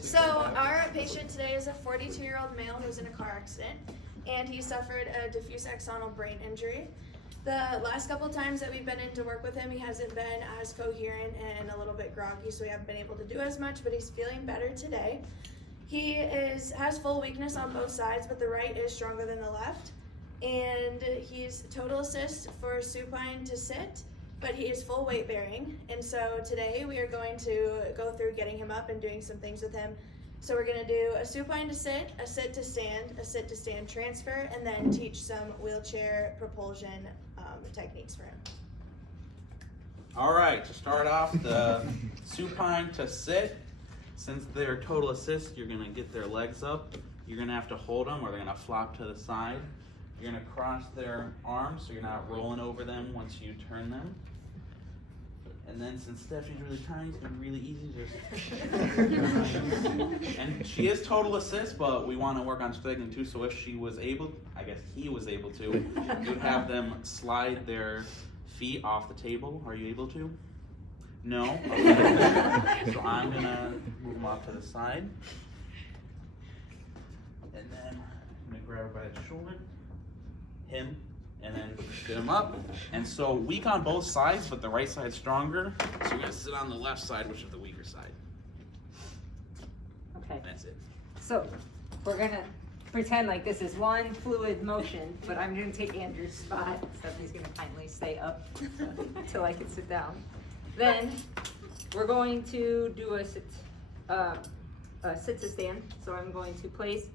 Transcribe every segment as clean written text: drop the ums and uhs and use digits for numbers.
So our patient today is a 42-year-old male who's in a car accident, and he suffered a diffuse axonal brain injury. The last couple times that we've been in to work with him, he hasn't been as coherent and a little bit groggy, so we haven't been able to do as much, but he's feeling better today. He has full weakness on both sides, but the right is stronger than the left, and he's total assist for supine to sit, but he is full weight bearing. And so today we are going to go through getting him up and doing some things with him. So we're gonna do a supine to sit to stand, a sit to stand transfer, and then teach some wheelchair propulsion techniques for him. All right, to start off, the supine to sit. Since they're total assist, you're gonna get their legs up. You're gonna have to hold them or they're gonna flop to the side. You're gonna cross their arms so you're not rolling over them once you turn them. And then since Stephanie's really tiny, it's gonna be really easy. Just and she is total assist, but we want to work on strengthening too. So if she was able, I guess he was able to, you would have them slide their feet off the table. Are you able to? No? Okay. So I'm gonna move them off to the side. And then I'm gonna grab her by the shoulder, him, and then get him up. And so weak on both sides, but the right side's stronger. So we're gonna sit on the left side, which is the weaker side. Okay. That's it. So we're gonna pretend like this is one fluid motion, but I'm gonna take Andrew's spot. Stephanie's gonna kindly stay up until I can sit down. Then we're going to do a sit to stand. So I'm going to place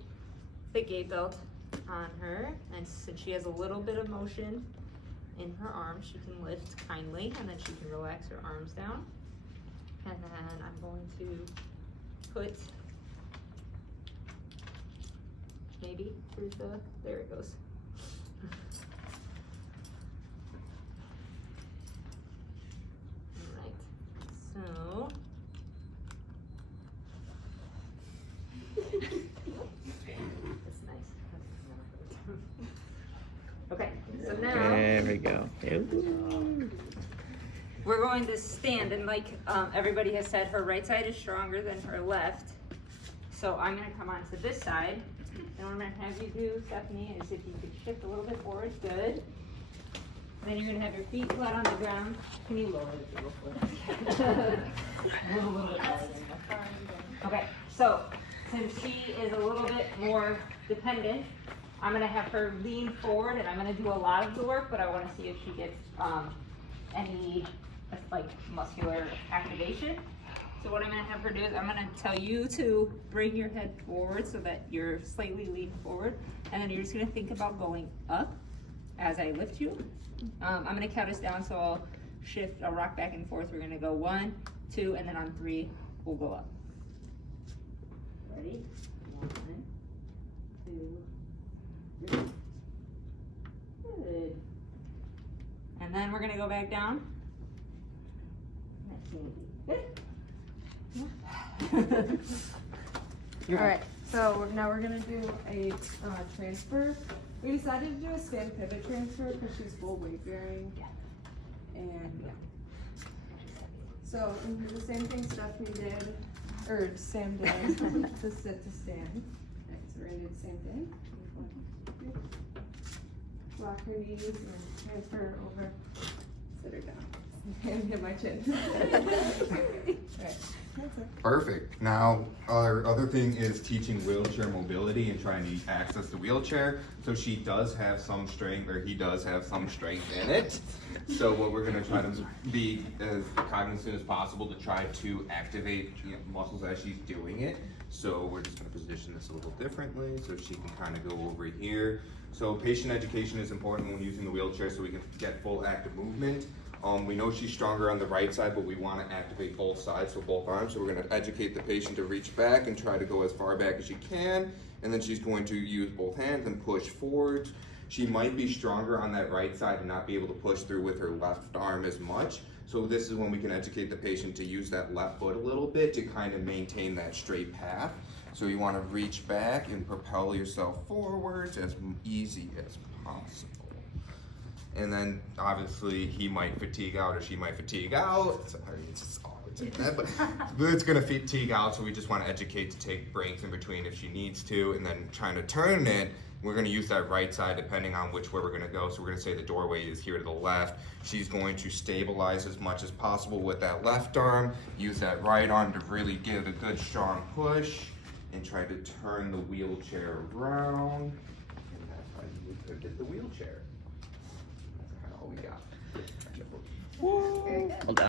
the gait belt on her, and since she has a little bit of motion in her arms, she can lift kindly, and then she can relax her arms down. And then I'm going to put maybe through there it goes. All right, so that's nice. Okay, so now there we go. we're going to stand, and like everybody has said, her right side is stronger than her left. So I'm gonna come onto this side, and what I'm gonna have you do, Stephanie, is if you could shift a little bit forward, good. Then you're gonna have your feet flat on the ground. Can you lower it a little bit lower? Okay, so since she is a little bit more dependent, I'm gonna have her lean forward, and I'm gonna do a lot of the work, but I wanna see if she gets any like muscular activation. So what I'm gonna have her do is I'm gonna tell you to bring your head forward so that you're slightly leaned forward, and then you're just gonna think about going up as I lift you. I'm gonna count us down, so I'll shift, I'll rock back and forth. We're gonna go 1, 2, and then on 3, we'll go up. Ready? 1, 2, 3. Good. And then we're gonna go back down. That's gonna be good. All right, so now we're gonna do a transfer. We decided to do a stand pivot transfer because she's full weight bearing. Yeah. And so we do the same thing Stephanie did, or Sam did, to sit to stand. Right, so we're gonna do the same thing. Lock her knees and transfer her over. Sit her down. And hit my chin. Right. Perfect. Now, our other thing is teaching wheelchair mobility and trying to access the wheelchair. So she does have some strength, or he does have some strength in it. So what we're gonna try to be as cognizant as possible to try to activate muscles as she's doing it. So we're just gonna position this a little differently so she can kind of go over here. So patient education is important when using the wheelchair so we can get full active movement. We know she's stronger on the right side, but we want to activate both sides, so both arms. So we're going to educate the patient to reach back and try to go as far back as she can. And then she's going to use both hands and push forward. She might be stronger on that right side and not be able to push through with her left arm as much. So this is when we can educate the patient to use that left foot a little bit to kind of maintain that straight path. So you want to reach back and propel yourself forwards as easy as possible. And then obviously he might fatigue out or she might fatigue out. Sorry, it's just always take that, but it's gonna fatigue out, so we just wanna educate to take breaks in between if she needs to, and then trying to turn it, we're gonna use that right side depending on which way we're gonna go. So we're gonna say the doorway is here to the left. She's going to stabilize as much as possible with that left arm, use that right arm to really give a good strong push, and try to turn the wheelchair around. And that's how you would pivot the wheelchair.